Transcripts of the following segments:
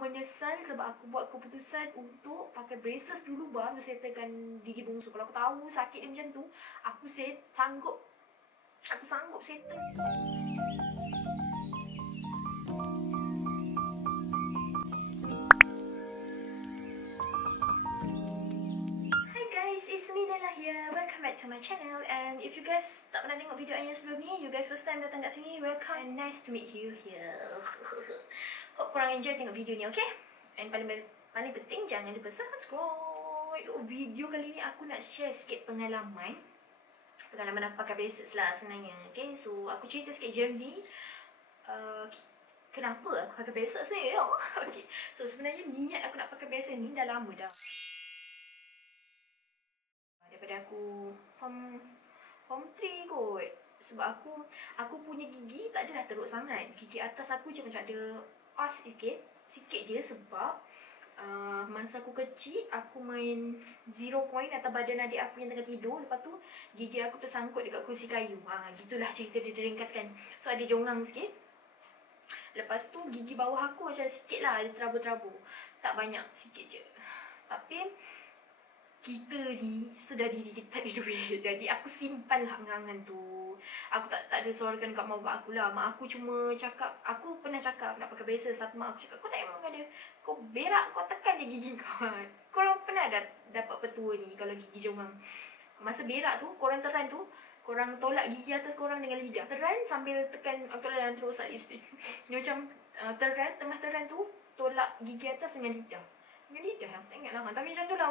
menyesal sebab aku buat keputusan untuk pakai braces dulu baru settlekan gigi bungsu. Kalau aku tahu sakit dia macam tu, aku sanggup settle. Hi guys, it's me Nella here. Welcome back to my channel. And if you guys tak pernah tengok video yang sebelum ni, you guys first time datang kat sini, welcome and nice to meet you here. Hope korang enjoy tengok video ni, okay? And paling penting jangan lupa subscribe. Video kali ni aku nak share sikit pengalaman aku pakai braces lah sebenarnya. Okay, so aku cerita sikit journey kenapa aku pakai braces ni. Okay, so sebenarnya niat aku nak pakai braces ni dah lama dah. Daripada aku form 3 kot. Sebab aku punya gigi tak adalah teruk sangat. Gigi atas aku je macam ada os sikit je sebab masa aku kecil aku main 0 point atas badan adik aku yang tengah tidur. Lepas tu gigi aku tersangkut dekat kerusi kayu. Gitulah cerita dia diringkaskan. So ada jongang sikit. Lepas tu gigi bawah aku macam sikit lah, ada terabur-terabur. Tak banyak, sikit je. Tapi kita ni sedar diri kita tak ada duit. Jadi aku simpan lah angan-angan tu. Aku tak ada suarakan kat mak bapak aku lah. Mak aku cuma cakap, aku pernah cakap nak pakai braces. Tapi mak aku cakap, kau tak memang ada, kau berak, kau tekan je gigi kau. Korang pernah dapat petua ni kalau gigi jongang? Masa berak tu, korang teran tu, korang tolak gigi atas korang dengan lidah. Teran sambil tekan, aku dalam terus lipstick. Dia macam teran, tengah teran tu, tolak gigi atas dengan lidah. Dengan lidah, aku tak ingat lah. Tapi macam tu lah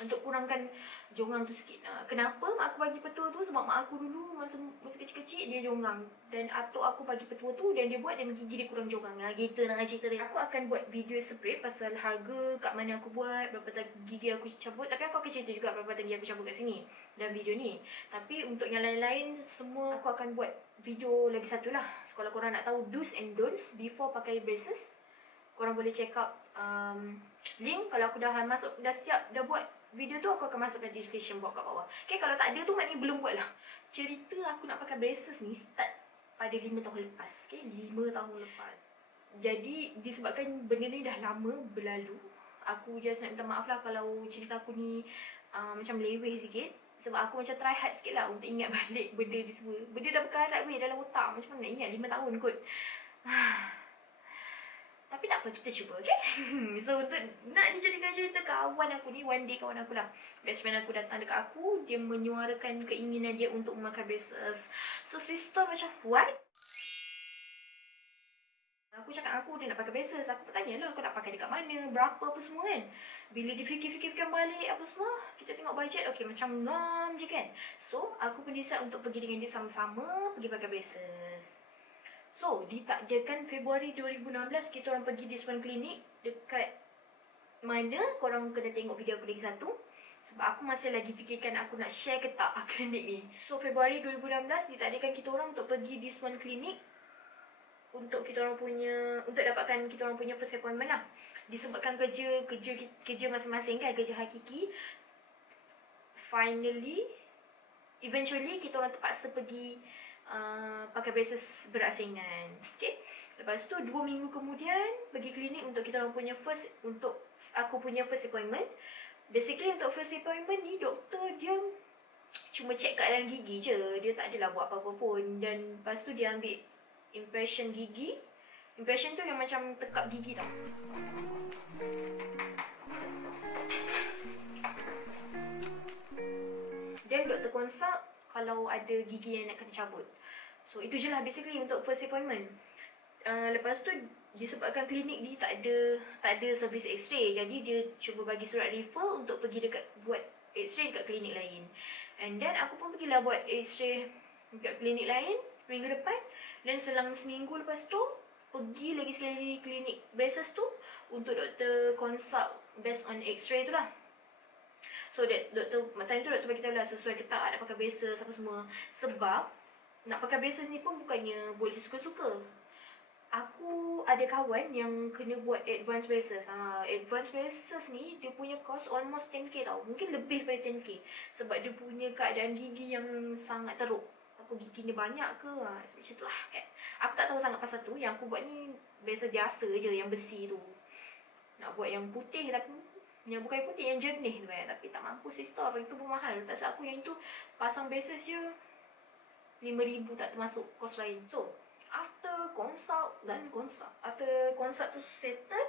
untuk kurangkan jongang tu sikit. Kenapa mak aku bagi petua tu? Sebab mak aku dulu masa kecil-kecil dia jongang. Dan atuk aku bagi petua tu dan dia buat dan gigi dia kurang jongang. Gitu nak cerita dia. Aku akan buat video separate pasal harga, kat mana aku buat, berapa gigi aku cabut. Tapi aku akan cerita juga berapa gigi aku cabut kat sini dalam video ni. Tapi untuk yang lain-lain semua aku akan buat video lagi satu lah. So, kalau korang nak tahu do's and don'ts before pakai braces, korang boleh check out link. Kalau aku dah masuk, dah siap, dah buat video tu, aku akan masukkan description box kat bawah. Okay, kalau tak ada tu maknanya belum buat lah. Cerita aku nak pakai braces ni start pada 5 tahun lepas. Okay, 5 tahun lepas. Jadi disebabkan benda ni dah lama berlalu, aku just nak minta maaf lah kalau cerita aku ni macam meleweh sikit. Sebab aku macam try hard sikit lah untuk ingat balik benda ni semua. Benda dah berkarat weh dalam otak. Macam mana nak ingat 5 tahun kot. Tapi tak apa, kita cuba, okay? So untuk nak dijadikan cerita, kawan aku ni, one day kawan aku lah, best friend aku datang dekat aku. Dia menyuarakan keinginan dia untuk memakai braces. So sister macam, what? Aku cakap aku dia nak pakai braces. Aku bertanya lah, kau nak pakai dekat mana, berapa, apa semua kan. Bila dia fikir-fikirkan balik apa semua, kita tengok budget, okay macam ngam je kan. So aku pun decide untuk pergi dengan dia sama-sama, pergi pakai braces. So, ditakdirkan Februari 2016 kita orang pergi This One Clinic. Dekat mana? Korang kena tengok video aku lagi satu. Sebab aku masih lagi fikirkan aku nak share ke tak klinik ni. So, Februari 2016 ditakdirkan kita orang untuk pergi This One Clinic. Untuk dapatkan kita orang punya first appointment lah. Disebabkan kerja masing-masing kan, kerja hakiki. Eventually kita orang terpaksa pergi pakai braces berasingan. Okay. Lepas tu 2 minggu kemudian pergi klinik untuk kita orang punya aku punya first appointment. Basically untuk first appointment ni doktor dia cuma check keadaan gigi je. Dia tak adalah buat apa-apa pun. Dan lepas tu dia ambil impression gigi. Impression tu yang macam tekap gigi tau. Dan doktor consult kalau ada gigi yang nak kena cabut. So itu je lah basically untuk first appointment. Lepas tu disebabkan klinik ni tak ada servis x-ray, jadi dia cuba bagi surat refer untuk pergi buat x-ray dekat klinik lain. And then aku pun pergilah buat x-ray dekat klinik lain minggu depan. Dan selang seminggu lepas tu pergi lagi sekali klinik braces tu untuk doktor consult based on x-ray tu lah. So doktor bagi tahu lah sesuai ke tak nak pakai braces apa semua. Sebab nak pakai braces ni pun bukannya boleh suka-suka. Aku ada kawan yang kena buat advance braces. Advance braces ni dia punya cost almost 10k tau. Mungkin lebih daripada 10k. Sebab dia punya keadaan gigi yang sangat teruk. Apa gigi ni banyak ke? Macam tu lah kan. Aku tak tahu sangat pasal tu. Yang aku buat ni biasa-biasa je, yang besi tu. Nak buat yang putih tapi yang bukan putih, yang jernih tu tapi tak mampu si store. Itu pun mahal. Tak silap aku yang itu pasang bases je 5,000 tak termasuk kos lain. So after consult tu settle,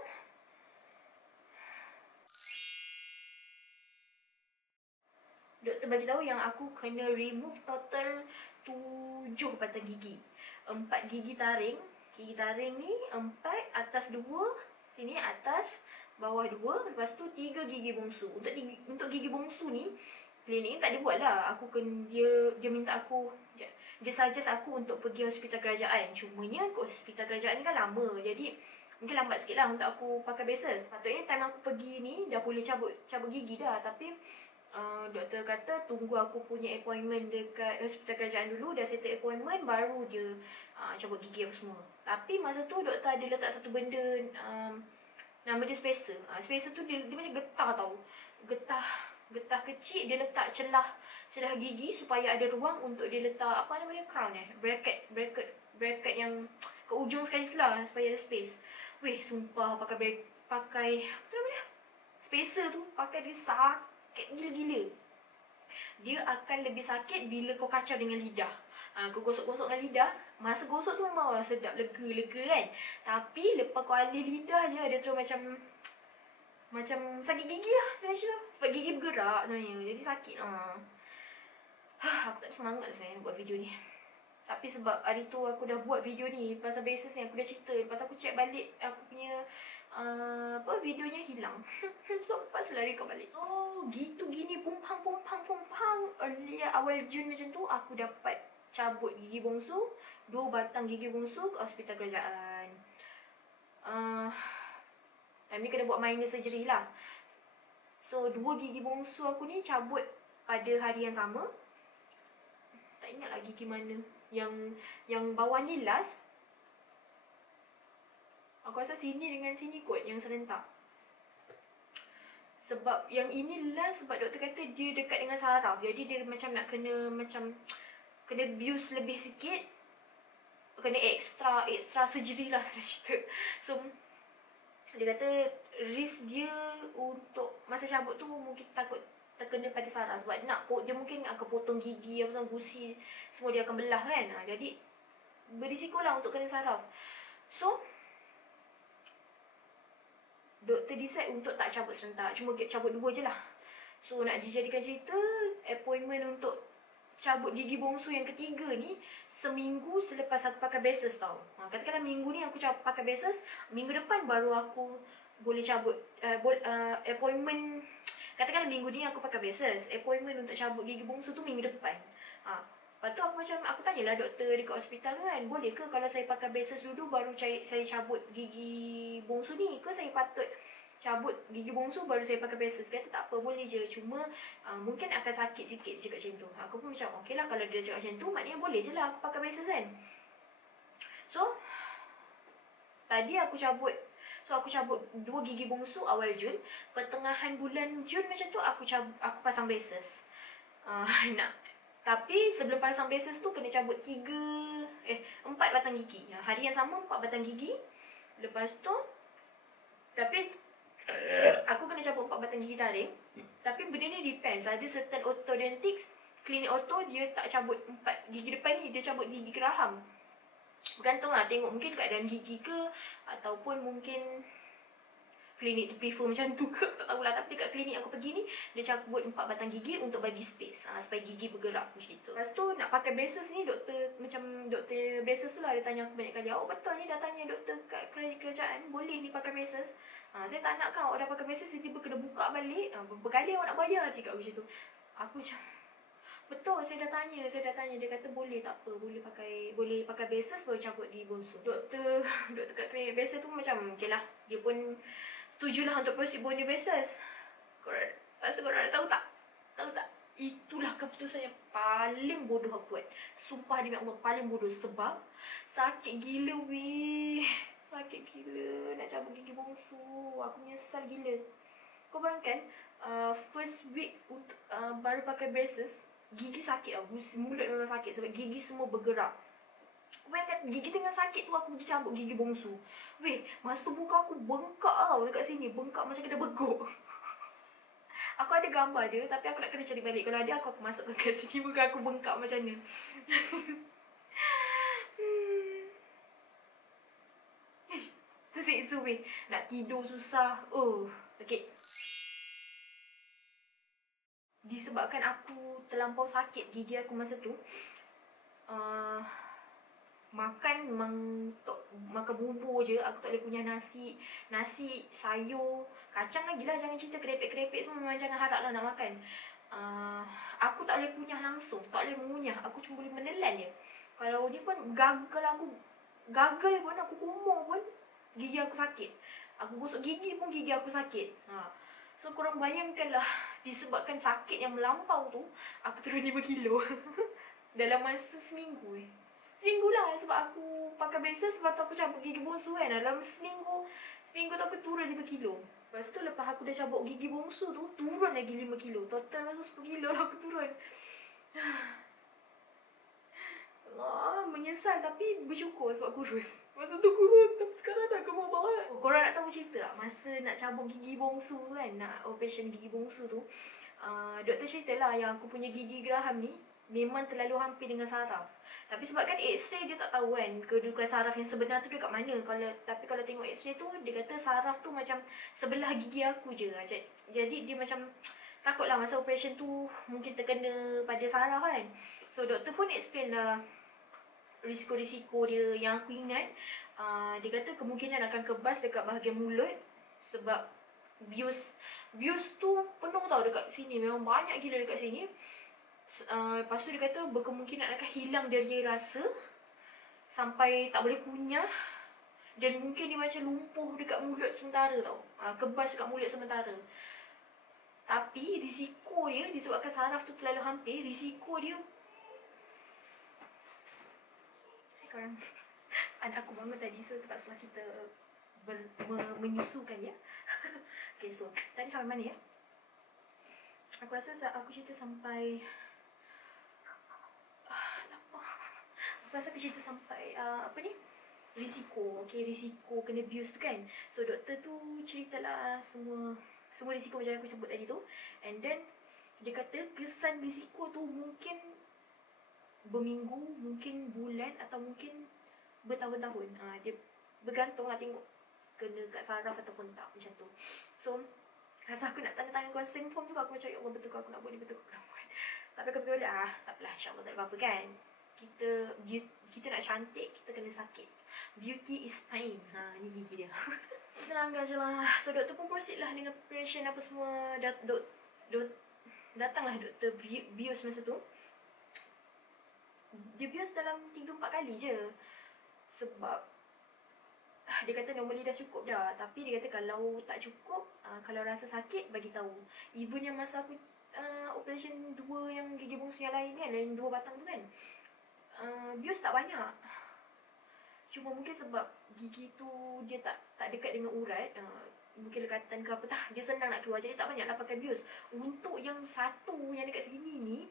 doktor bagi tahu yang aku kena remove total 7 batang gigi. 4 gigi taring. Gigi taring ni 4, atas 2, sini atas, bawah 2, lepas tu 3 gigi bongsu. Untuk gigi bongsu ni klinik ni tak ada buat lah. Aku kena dia minta aku, dia suggest aku untuk pergi hospital kerajaan. Cumanya hospital kerajaan ni kan lama. Jadi mungkin lambat sikit lah untuk aku pakai braces. Patutnya time aku pergi ni dah boleh cabut gigi dah. Tapi doktor kata tunggu aku punya appointment dekat hospital kerajaan dulu. Dah settle appointment baru dia cabut gigi apa semua. Tapi masa tu doktor ada letak satu benda, nama dia spacer. Spacer tu dia macam getah tau. Getah kecil, dia letak celah gigi supaya ada ruang untuk dia letak apa nama dia, crown bracket yang ke ujung sekali tu lah, supaya ada space. Weh, sumpah pakai apa nama dia, spacer tu pakai dia sakit gila-gila. Dia akan lebih sakit bila kau kacau dengan lidah. Kau gosok-gosok dengan lidah, masa gosok tu memang sedap, lega kan. Tapi lepas kau alih lidah je, dia terus macam sakit gigi lah macam. Sebab gigi bergerak sebenarnya, jadi sakit lah. Aku tak semangat lah saya buat video ni. Tapi sebab hari tu aku dah buat video ni pasal braces ni, aku dah cerita. Lepas tu aku check balik aku punya videonya hilang. So aku terpaksa lah record balik. So gitu gini pumpang awal Jun macam tu aku dapat cabut gigi bongsu, 2 batang gigi bongsu ke hospital kerajaan. Kami kena buat minor surgery lah. So 2 gigi bongsu aku ni cabut pada hari yang sama. Tak ingat lagi gigi mana. Yang bawah ni last. Aku rasa sini dengan sini kot yang serentak. Sebab yang ini last sebab doktor kata dia dekat dengan saraf. Jadi dia macam nak kena bius lebih sikit. Kena extra surgery lah sudah cerita. So dia kata risk dia untuk masa cabut tu mungkin takut terkena pada saraf. Sebab dia mungkin akan potong gigi, gusi semua dia akan belah kan. Jadi berisiko lah untuk kena saraf. So doktor decide untuk tak cabut serentak, cuma cabut 2 je lah. So nak dijadikan cerita, appointment untuk cabut gigi bongsu yang ketiga ni seminggu selepas aku pakai braces tau. Katakanlah minggu ni aku pakai braces, minggu depan baru aku boleh cabut appointment. Katakanlah minggu ni aku pakai braces, appointment untuk cabut gigi bongsu tu minggu depan. Lepas tu aku tanyalah doktor dekat hospital tu kan, boleh ke kalau saya pakai braces dulu baru saya cabut gigi bongsu ni, ke saya patut cabut gigi bongsu baru saya pakai braces? Kata tak apa, boleh je, cuma mungkin akan sakit sikit cakap macam tu. Aku pun macam okey lah, kalau dia cakap macam tu maknanya boleh je lah aku pakai braces kan. So tadi aku cabut 2 gigi bongsu awal Jun. Pertengahan bulan Jun macam tu aku pasang braces. Tapi sebelum pasang braces tu kena cabut 4 batang gigi. Hari yang sama 4 batang gigi. Lepas tu tapi aku kena cabut 4 batang gigi taring. Tapi benda ni depends. Ada certain orthodontics, klinik ortho dia tak cabut 4 gigi depan ni, dia cabut gigi geraham. Bergantung lah, tengok mungkin keadaan gigi ke, ataupun mungkin klinik tu prefer macam tu ke, tak tahulah. Tapi kat klinik aku pergi ni, dia cabut 4 batang gigi untuk bagi space, supaya gigi bergerak macam tu. Lepas tu nak pakai braces ni, doktor braces tu lah, dia tanya aku banyak kali, awak betul ni dah tanya doktor kat kerajaan boleh ni pakai braces? Saya tak nak kan awak dah pakai braces tiba-tiba kena buka balik, berapa kali awak nak bayar, cakap macam tu. Aku macam betul, saya dah tanya. Dia kata boleh, tak apa, boleh pakai braces baru cabut di bongsu. Doktor kat klinik braces tu macam okey lah, dia pun setujulah untuk proceed bone braces. Korang nak tahu tak? Itulah keputusan yang paling bodoh aku buat. Sumpah demi Allah paling bodoh, sebab sakit gila weh. Sakit gila nak cabut gigi bongsu. Aku menyesal gila. Kau bayangkan first week baru pakai braces, gigi sakit lah. Mulut memang sakit sebab gigi semua bergerak. Aku bayangkan gigi tengah sakit tu aku pergi cabut gigi bongsu. Weh, masa tu muka aku bengkak tau dekat sini. Bengkak macam kena beguk. Aku ada gambar dia tapi aku nak kena cari balik. Kalau ada aku masukkan kat sini muka aku bengkak macam mana. Tersiksa weh. Nak tidur susah. Oh, okay. Disebabkan aku terlampau sakit gigi aku masa tu, makan memang makan bubur je. Aku tak boleh kunyah nasi, sayur, kacang lagi lah. Jangan cerita kerepek-kerepek semua memang jangan harap lah nak makan. Aku tak boleh kunyah langsung, tak boleh mengunyah. Aku cuma boleh menelan je. Kalau ni pun gagal pun aku kumur pun gigi aku sakit. Aku gosok gigi pun gigi aku sakit. So korang bayangkan lah, disebabkan sakit yang melampau tu, aku turun 5 kilo. Dalam masa seminggu Seminggu lah sebab aku pakai braces. Sebab tu aku cabut gigi bongsu kan. Dalam seminggu tu aku turun 5 kilo. Lepas tu lepas aku dah cabut gigi bongsu tu, turun lagi 5 kilo. Total masa 10 kilo lah aku turun. Allah, menyesal tapi bersyukur sebab kurus. Masa tu kurus tapi sekarang dah gemuk banget. Korang nak tahu cerita tak? Masa nak cabut gigi bongsu kan, nak operation gigi bongsu tu, doktor cerita lah yang aku punya gigi geraham ni memang terlalu hampir dengan saraf. Tapi sebab kan X-ray dia tak tahu kan kedudukan saraf yang sebenar tu dekat mana. Tapi kalau tengok X-ray tu, dia kata saraf tu macam sebelah gigi aku je. Jadi dia macam takutlah masa operation tu mungkin terkena pada saraf kan. So doktor pun explain lah risiko-risiko dia yang aku ingat. Dia kata kemungkinan akan kebas dekat bahagian mulut sebab bius tu penuh tau dekat sini. Memang banyak gila dekat sini. Lepas tu dia kata berkemungkinan akan hilang dari rasa sampai tak boleh kunyah. Dan mungkin dia macam lumpuh dekat mulut sementara tau. Kebas dekat mulut sementara. Tapi risiko dia disebabkan saraf tu terlalu hampir, risiko dia korang anak aku bangun tadi, so terpaksalah kita menyusukan ya. Okay, so tadi sampai mana ya? Aku rasa aku cerita sampai aku rasa aku cerita sampai apa ni, risiko. Okay, risiko kena bius tu kan. So doktor tu ceritalah semua risiko macam aku sebut tadi tu. And then dia kata kesan risiko tu mungkin berminggu, mungkin bulan, atau mungkin bertahun-tahun. Dia bergantung lah tengok kena kat saraf ataupun tak, macam tu. So rasa aku nak tanda tangan consent form tu, aku macam ya Allah, betul ke aku nak buat ni, betul ke aku nak buat. Tapi aku fikir balik, tak apalah, insyaAllah tak ada apa-apa kan. Kita nak cantik, kita kena sakit. Beauty is pain. Ni gigi dia. Kita langgar je lah. So doktor pun proceed lah dengan preparation apa semua. Datanglah doktor bius masa tu. Dia bius dalam 3-4 kali je. Sebab dia kata normally dah cukup dah. Tapi dia kata kalau tak cukup, kalau rasa sakit, bagi tahu. Even yang masa aku operation 2 yang gigi bongsu yang lain kan, lain 2 batang tu kan, bius tak banyak. Cuma mungkin sebab gigi tu dia tak dekat dengan urat, mungkin lekatan ke apa tak, dia senang nak keluar, jadi tak banyak lah pakai bius. Untuk yang satu yang dekat sini ni,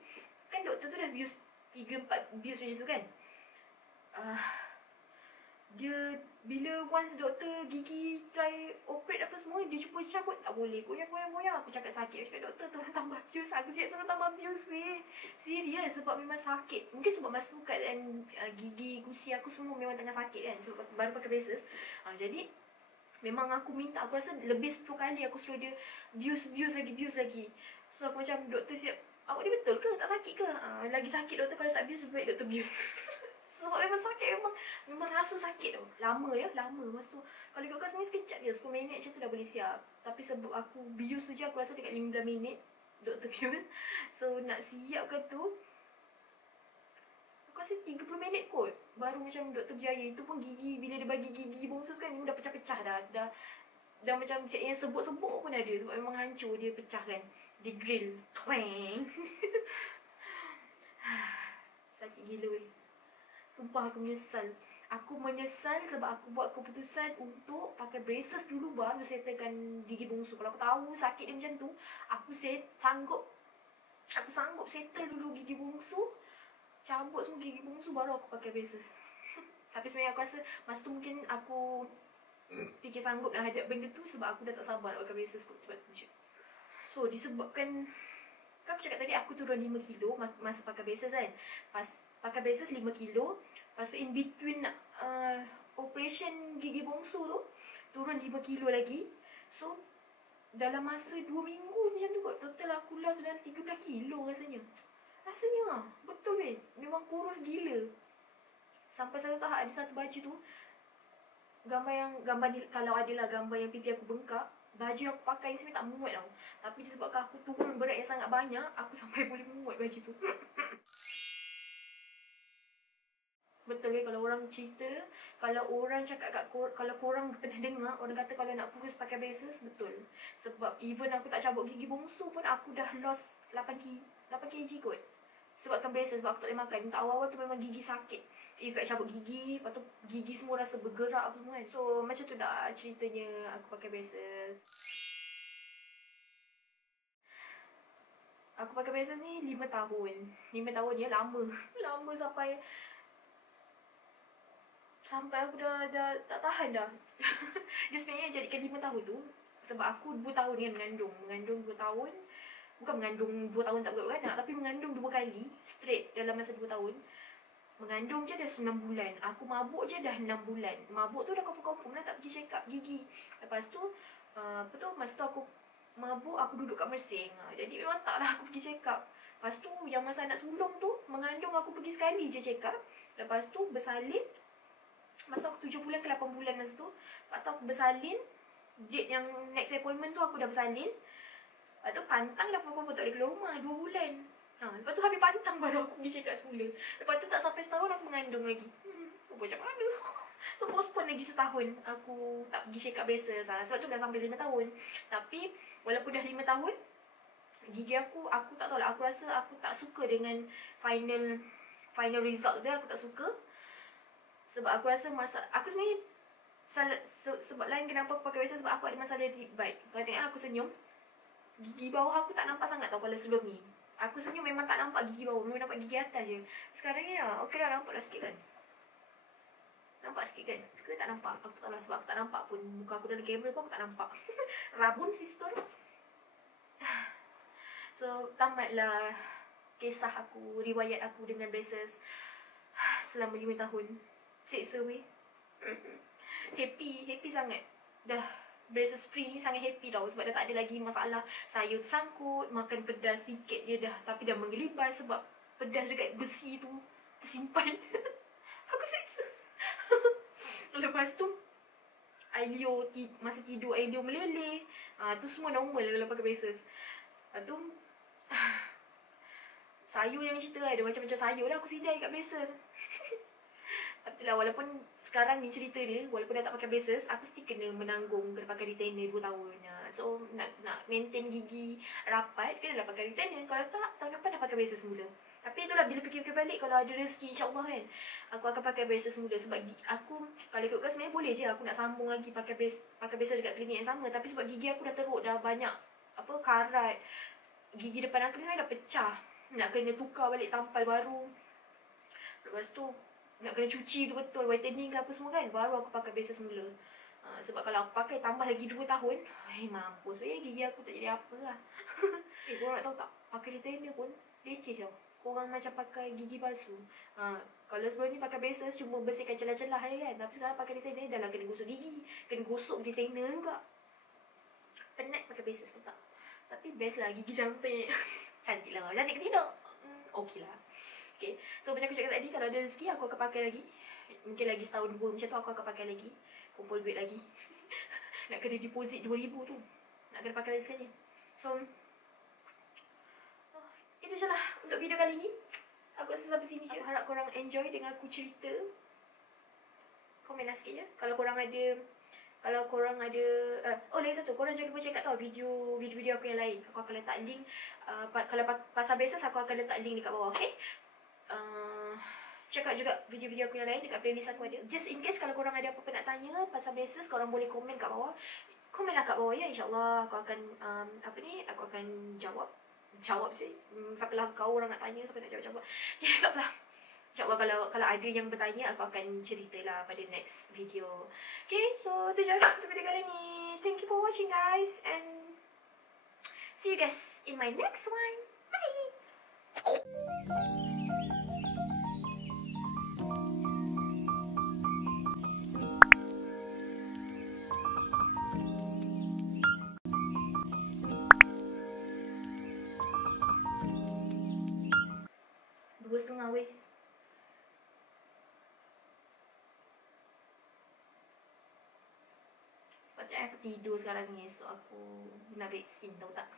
kan doktor tu dah bius 3-4 bius macam tu kan. Dia bila once doktor gigi try operate apa semua, dia cuba cabut tak boleh, goyang. Aku cakap sakit, aku cakap doktor tolong tambah bius. Aku siap suruh tambah bius weh. Serius, sebab memang sakit. Mungkin sebab masa tu keadaan gigi gusi aku semua memang tengah sakit kan, sebab baru pakai braces. Jadi memang aku minta, aku rasa lebih 10 kali aku suruh dia bius lagi. So aku macam, doktor siap, awak ni betul ke? Tak sakit ke? Lagi sakit doktor, kalau tak bius lebih baik doktor bius. Sebab memang sakit, memang rasa sakit tau. Lama masa tu. Kalau ikutkan sebenarnya sekejap je, 10 minit macam tu dah boleh siap. Tapi sebab aku bius saja, aku rasa dekat 15 minit doktor bius. So nak siapkan tu, aku rasa 30 minit kot baru macam doktor berjaya. Itu pun gigi, bila dia bagi gigi bongsu kan, dah pecah-pecah dah macam yang sebut-sebut pun ada. Sebab memang hancur, dia pecah kan, dia grill twang. Sakit gila weh. Sumpah aku menyesal. Aku menyesal sebab aku buat keputusan untuk pakai braces dulu baru settlekan gigi bongsu. Kalau aku tahu sakit dia macam tu, aku sanggup settle dulu gigi bongsu, cabut semua gigi bongsu, baru aku pakai braces. Tapi sebenarnya aku rasa masa tu mungkin aku fikir sanggup nak hadap benda tu sebab aku dah tak sabar nak pakai braces kot sebab tu je. So disebabkan kan aku cakap tadi aku turun 5 kilo masa pakai braces kan. Pas pakai braces 5 kilo, lepas tu in between operation gigi bongsu tu turun 5 kilo lagi. So dalam masa 2 minggu macam tu kot, total aku lost dalam 13 kilo rasanya. Rasanya betul weh, memang kurus gila. Sampai satu tahap ada satu baju tu, gambar ni, kalau adalah gambar yang pipi aku bengkak, baju yang aku pakai ni sebenarnya tak muat tau. Tapi disebabkan aku turun berat yang sangat banyak, aku sampai boleh muat baju tu. Betul weh, kalau orang cerita, kalau orang cakap kat kalau korang pernah dengar orang kata kalau nak kurus pakai braces, betul. Sebab even aku tak cabut gigi bongsu pun aku dah lost 8 kg kot. Sebabkan braces, sebab aku tak boleh makan. Untuk awal-awal tu memang gigi sakit. Efek cabut gigi, lepas tu gigi semua rasa bergerak apa semua kan. So macam tu dah ceritanya aku pakai braces. Aku pakai braces ni 5 tahun. 5 tahun ya, lama. Lama sampai aku dah tak tahan dah. Dia sebenarnya jadikan 5 tahun tu sebab aku 2 tahun kan mengandung 2 tahun. Bukan mengandung 2 tahun tak beranak, tapi mengandung 2 kali straight dalam masa 2 tahun. Mengandung je dah 9 bulan. Aku mabuk je dah 6 bulan. Mabuk tu dah confirm lah tak pergi check up gigi. Lepas tu masa tu aku mabuk, aku duduk kat mersing. Jadi memang taklah aku pergi check up. Lepas tu yang masa anak sulung tu, mengandung aku pergi sekali je check up. Lepas tu bersalin. Masa aku 7 bulan ke 8 bulan masa tu, lepas tu aku bersalin. Date yang next appointment tu aku dah bersalin. Lepas tu pantang dah confirm tak boleh keluar rumah 2 bulan. Lepas tu habis pantang baru aku pergi check up semula. Lepas tu tak sampai setahun aku mengandung lagi. Macam mana? So postpone lagi setahun aku tak pergi check up braces. Sebab tu dah sampai 5 tahun. Tapi walaupun dah 5 tahun, gigi aku tak tahu lah, aku rasa aku tak suka dengan final result dia. Aku tak suka. Sebab aku rasa aku sebenarnya sebab lain kenapa aku pakai braces, sebab aku ada masalah di bite. Kalau tengok aku senyum, gigi bawah aku tak nampak sangat tau kalau sebelum ni. Aku senyum memang tak nampak gigi bawah, memang nampak gigi atas je. Sekarang ni okey lah, nampak lah sikit kan. Nampak sikit kan? Ke tak nampak? Aku tak tahu lah sebab aku tak nampak pun. Muka aku dalam kamera pun aku tak nampak. Rabun sister. So tamatlah kisah aku, riwayat aku dengan braces selama 5 tahun. Seksa weh. Happy sangat. Dah braces free ni sangat happy tau. Sebab dah tak ada lagi masalah sayur sangkut, makan pedas sikit dia dah, tapi dah menggelibar sebab pedas dekat besi tu tersimpan. Aku seksa. Lepas tu Ailio masa tidur, Ailio meleleh. Tu semua normal kalau pakai braces. Lepas tu sayur yang cerita ada macam-macam sayur dah aku sidai kat braces. Tapi lah, walaupun sekarang ni cerita dia, walaupun dah tak pakai braces, aku still kena menanggung, kena pakai retainer 2 tahun. So nak maintain gigi rapat, kena dah pakai retainer. Kalau tak, tahun depan dah pakai braces semula. Tapi itulah, bila fikir-fikir balik, kalau ada rezeki insyaAllah kan, aku akan pakai braces semula. Sebab aku, kalau ikutkan sebenarnya boleh je aku nak sambung lagi pakai braces dekat klinik yang sama. Tapi sebab gigi aku dah teruk, dah banyak karat. Gigi depan aku sebenarnya dah pecah, nak kena tukar balik tampal baru. Lepas tu nak kena cuci betul-betul, whitening ke apa semua kan, baru aku pakai braces semula. Sebab kalau aku pakai tambah lagi 2 tahun, mampus gigi aku tak jadi apa lah. Korang nak tahu tak, pakai retainer pun leceh tau. Korang macam pakai gigi palsu. Kalau sebelum ni pakai braces cuma bersihkan celah-celah je kan, tapi sekarang pakai retainer dah lah kena gosok gigi, kena gosok retainer juga. Penat pakai braces tu tak. Tapi best lah, gigi cantik. Cantik lah, cantik ke tidak? Okey lah. Okay. So macam aku cakap tadi, kalau ada rezeki aku akan pakai lagi. Mungkin lagi setahun 2 macam tu aku akan pakai lagi. Kumpul duit lagi. Nak kena deposit 2,000 tu, nak kena pakai lagi sekali. So itu je lah untuk video kali ni. Aku rasa sampai sini je. Aku harap korang enjoy dengan aku cerita. Komen lah sikit je kalau korang ada. Lagi satu, korang jangan lupa check out tau video aku yang lain. Aku akan letak link. Kalau pasal braces, aku akan letak link dekat bawah. Okay, check out juga video-video aku yang lain dekat playlist aku ada. Just in case kalau korang ada apa-apa nak tanya pasal braces, korang boleh komen kat bawah. Komen lah kat bawah ya, insyaAllah aku akan aku akan jawab sih. Siapalah kau orang nak tanya, siapa nak jawab. Okay, siapalah. InsyaAllah kalau ada yang bertanya, aku akan ceritalah pada next video. Okay, so tu je untuk video kali ni. Thank you for watching guys, and see you guys in my next one. Bye! Dua setengah weh. Sepatutnya aku tidur sekarang ni, so aku guna vaksin, tahu tak?